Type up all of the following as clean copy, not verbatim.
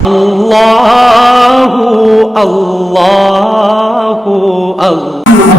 Allahu Allahu Allah.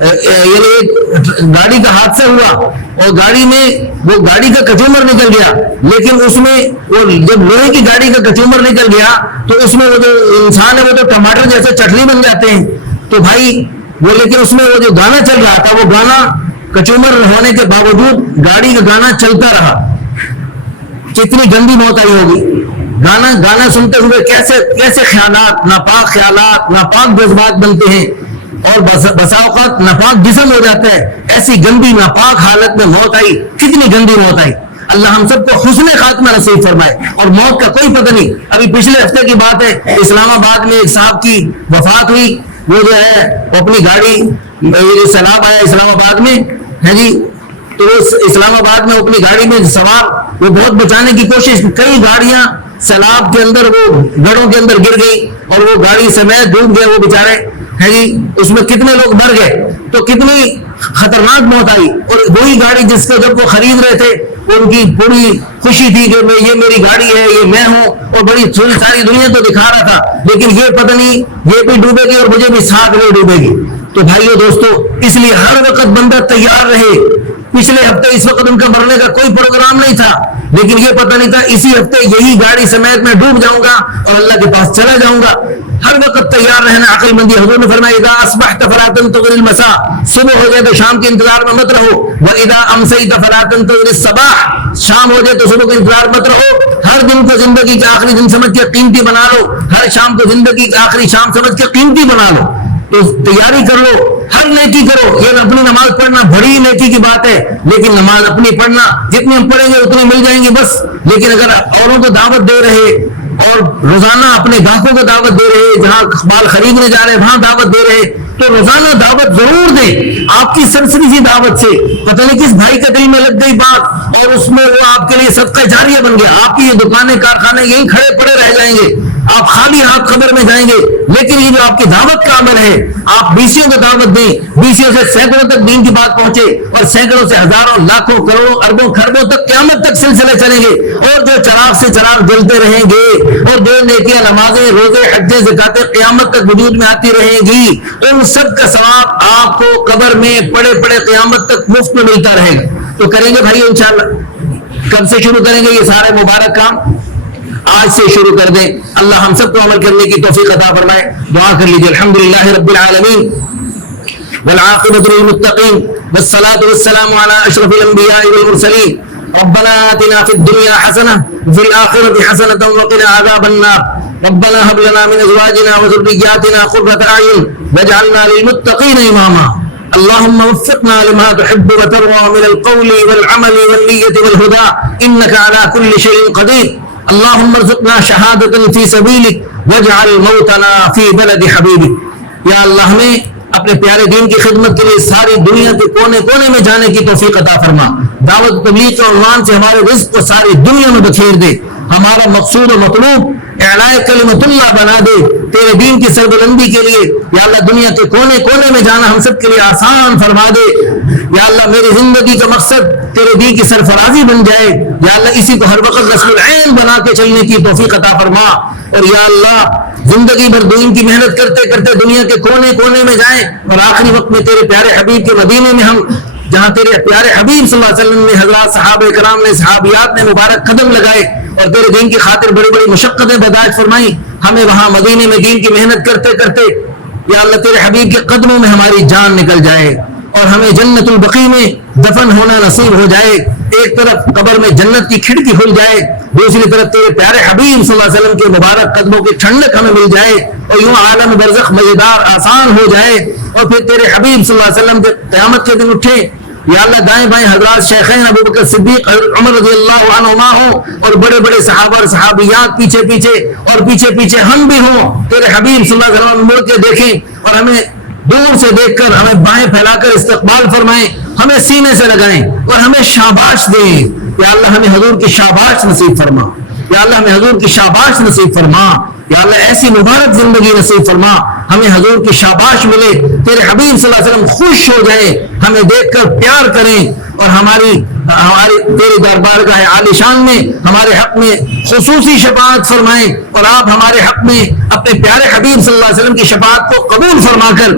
یعنی ایک گاڑی کا حادثہ ہوا اور گاڑی میں وہ گاڑی کا کچومر نکل گیا، لیکن اس میں وہ جب لوہے کی گاڑی کا کچومر نکل گیا تو اس میں وہ جو انسان ہے وہ تو ٹماٹر جیسے چٹنی بن جاتے ہیں. تو بھائی وہ لیکن اس میں وہ جو گانا چل رہا تھا وہ گانا کچومر ہونے کے باوجود گاڑی کا گانا چلتا رہا. کتنی گندی موت آئی ہوگی. گانا سنتے ہوئے کیسے خیالات، ناپاک جذبات بنتے ہیں اور بسا اوقات ناپاک جسم ہو جاتا ہے. ایسی گندی ناپاک حالت میں موت آئی، کتنی گندی موت آئی. اللہ ہم سب کو حسن خاتمہ نصیب فرمائے. اور موت کا کوئی پتہ نہیں. ابھی پچھلے ہفتے کی بات ہے، اسلام آباد میں ایک صاحب کی وفات ہوئی. وہ جو ہے وہ اپنی گاڑی سیلاب آیا اسلام آباد میں ہے جی، تو اسلام آباد میں اپنی گاڑی میں سوار وہ بہت بچانے کی کوشش، کئی گاڑیاں سیلاب کے اندر وہ گڑھوں کے اندر گر گئی اور وہ گاڑی سمیت ڈوب گئے وہ بیچارے ہے جی. اس میں کتنے لوگ مر گئے. تو کتنی خطرناک موت آئی. اور وہی گاڑی جس کو جب وہ خرید رہے تھے ان کی پوری خوشی تھی کہ یہ میری گاڑی ہے، یہ میں ہوں، اور بڑی ساری دنیا تو دکھا رہا تھا، لیکن یہ پتہ نہیں یہ بھی ڈوبے گی اور مجھے بھی ساتھ میں ڈوبے گی. تو بھائیو دوستو، اس لیے ہر وقت بندہ تیار رہے. پچھلے ہفتے اس وقت ان کا مرنے کا کوئی پروگرام نہیں تھا، لیکن یہ پتہ نہیں تھا اسی ہفتے یہی گاڑی سمیت میں ڈوب جاؤں گا اور اللہ کے پاس چلا جاؤں گا. ہر وقت تیار رہنا عقل مندی. حضور نے فرمایا اذا اصبحت فلا تنتظر المساء، صبح ہو جائے تو شام کے انتظار میں مت رہو. واذا امسيت فلا تنتظر الصباح، شام ہو جائے تو صبح کا انتظار مت رہو. ہر دن کو زندگی کا آخری دن سمجھ کے قیمتی بنا لو، ہر شام کو زندگی کا آخری شام سمجھ کے قیمتی بنا لو. تو تیاری کر لو، ہر نیکی کرو. یہ اپنی نماز پڑھنا بڑی نیکی کی بات ہے، لیکن نماز اپنی پڑھنا جتنی ہم پڑھیں گے اتنی مل جائیں گی بس. لیکن اگر اوروں کو دعوت دے رہے اور روزانہ اپنے گاہکوں کو دعوت دے رہے، جہاں مال خریدنے جا رہے وہاں دعوت دے رہے، تو روزانہ دعوت ضرور دیں. آپ کی سرسری سی دعوت سے پتہ نہیں کس بھائی کا دل میں لگ گئی بات اور اس میں وہ آپ کے لیے صدقہ جاریہ بن گیا. آپ کی یہ دکانیں کارخانے یہیں کھڑے پڑے رہ جائیں گے، آپ خالی ہاتھ قبر میں جائیں گے. لیکن یہ جو آپ کی دعوت کا عمل ہے، آپ بیسیوں کو دعوت دیں، بیسیوں سے سینکڑوں تک دین کی بات پہنچے اور سینکڑوں سے ہزاروں لاکھوں کروڑوں اربوں خربوں تک قیامت تک سلسلے چلیں گے. اور جو چراغ سے چراغ جلتے رہیں گے اور جو نیکیاں، نمازیں، روزے، حجیں، زکاتیں قیامت تک وجود میں آتی رہیں گی، ان سب کا ثواب آپ کو قبر میں پڑے پڑے قیامت تک مفت میں ملتا رہے گا. تو کریں گے بھائی انشاءاللہ. کب سے شروع کریں گے یہ سارے مبارک کام؟ آج سے شروع کر دیں. اللہ ہم سب کو عمل کرنے کی توفیق عطا فرمائے. دعا کر لیجیے. الحمدللہ رب العالمین والعاقبۃ للمتقین والصلاة والسلام علی اشرف الانبیاء والمرسلین. ربنا آتنا فی الدنیا حسنہ وفی الآخرۃ حسنۃ وقنا عذاب النار. ربنا هب لنا من ازواجنا وذرياتنا قرة اعین واجعلنا للمتقین اماما. اللهم وفقنا لما تحب وترضى من القول والعمل والنية والهدى انك على كل شيء قدير. اللهم ارزقنا شهادة في سبيلك واجعل موتنا في بلد حبيبك. یا اللہ ہمیں اپنے پیارے دین کی خدمت کے لیے ساری دنیا کے کونے کونے میں جانے کی توفیق عطا فرما. دعوت تبلیغ کے عنوان سے ہمارے رزق کو ساری دنیا میں بکھیر دے. ہمارا مقصود و مطلوب اعلاء کلمت اللہ بنا دے. تیرے دین کی سربلندی کے لیے یا اللہ دنیا کے کونے کونے میں جانا ہم سب کے لیے آسان فرما دے. یا اللہ میری زندگی کا مقصد تیرے دین کی سرفرازی بن جائے. یا اللہ اسی کو ہر وقت رسول العین بنا کے چلنے کی توفیق عطا فرما. اور یا اللہ زندگی بھر دین کی محنت کرتے کرتے دنیا کے کونے کونے میں جائیں اور آخری وقت میں تیرے پیارے حبیب کے مدینے میں ہم جہاں تیرے پیارے حبیب صلی اللہ علیہ وسلم نے، حضرات صحابہ کرام نے، صحابیات نے مبارک قدم لگائے اور تیرے دین کی خاطر بڑی بڑی مشقتیں برداشت فرمائیں. ہمیں وہاں مدینے میں دین کی محنت کرتے کرتے یا اللہ تیرے حبیب کے قدموں میں ہماری جان نکل جائے اور ہمیں جنت البقیع میں دفن ہونا نصیب ہو جائے. ایک طرف قبر میں جنت کی کھڑکی کھل جائے، دوسری طرف تیرے پیارے حبیب صلی اللہ علیہ وسلم کے مبارک قدموں کی ٹھنڈک ہمیں مل جائے اور یوں عالم برزخ مزیدار آسان ہو جائے. اور پھر تیرے حبیب صلی اللہ علیہ وسلم کے قیامت کے دن اٹھے. یا اللہ دائیں بائیں حضرات شیخین ابو بکر صدیق عمر رضی اللہ عنہما ہوں اور بڑے بڑے صحابہ اور صحابیات پیچھے پیچھے اور پیچھے پیچھے ہم بھی ہوں. تیرے حبیب صلی اللہ علیہ وسلم مڑ کے دیکھیں اور ہمیں دور سے دیکھ کر ہمیں بائیں پھیلا کر استقبال فرمائیں، ہمیں سینے سے لگائیں اور ہمیں شاباش دیں. یا اللہ ہمیں حضور کی شاباش نصیب فرما. یا اللہ ہمیں حضور کی شاباش نصیب فرما. یا اللہ ایسی مبارک زندگی نصیب فرما ہمیں حضور کی شاباش ملے. تیرے حبیب صلی اللہ علیہ وسلم خوش ہو جائیں، ہمیں دیکھ کر پیار کریں اور ہماری تیرے دربارگاہ عالی شان میں ہمارے حق میں خصوصی شفاعت فرمائیں اور آپ ہمارے حق میں اپنے پیارے حبیب صلی اللہ علیہ وسلم کی شفاعت کو قبول فرما کر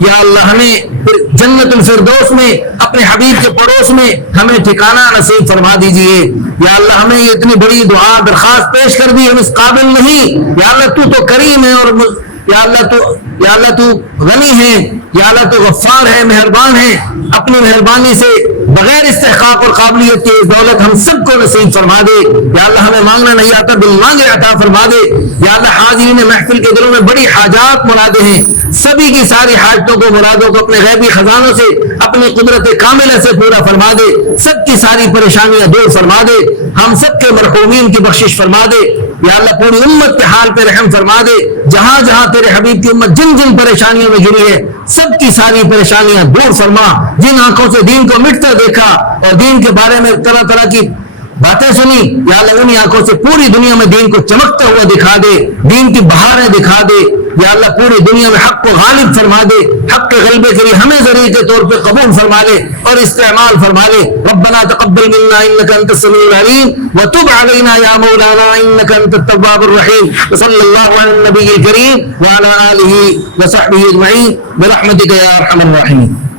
یا اللہ ہمیں جنت الفردوس میں اپنے حبیب کے پڑوس میں ہمیں ٹھکانہ نصیب فرما دیجئے. یا اللہ ہمیں یہ اتنی بڑی دعا درخواست پیش کر دی، ہم اس قابل نہیں. یا اللہ تو کریم ہے، اور یا اللہ تو غنی ہے، یا اللہ تو غفار ہے، مہربان ہے. اپنی مہربانی سے بغیر استحقاق اور قابلیت کے دولت ہم سب کو نصیب فرما دے. یا اللہ ہمیں مانگنا نہیں آتا، دل مانگے عطا فرما دے. یا اللہ حاضرین محفل کے دلوں میں بڑی حاجات مرادیں ہیں، سبھی کی ساری حاجتوں کو مرادوں کو اپنے غیبی خزانوں سے اپنی قدرت کاملہ سے پورا فرما دے. سب کی ساری پریشانیاں دور فرما دے. ہم سب کے مرحومین کی بخشش فرما دے. یا اللہ پوری امت کے حال پہ رحم فرما دے. جہاں جہاں تیرے حبیب کی امت جن جن پریشانیوں میں جڑی ہے سب کی ساری پریشانیاں دور فرما. جن آنکھوں سے دین کو مٹتا دیکھا اور دین کے بارے میں طرح طرح کی باتیں سنی، یا اللہ انہی آنکھوں سے پوری دنیا میں دین کو چمکتا ہوا دکھا دے، دین کی بہاریں دکھا دے. یا اللہ پوری دنیا میں حق کو غالب فرما دے. حق کے غلبے کے لیے ہمیں ذریعے کے طور پہ قبول فرما لے اور استعمال فرما لے. ربنا تقبل منا انك انت السميع العليم وتب علينا يا مولانا انك انت التواب الرحيم. وصلى الله على النبي الكريم وعلى اله وصحبه اجمعين برحمتك يا ارحم الراحمين.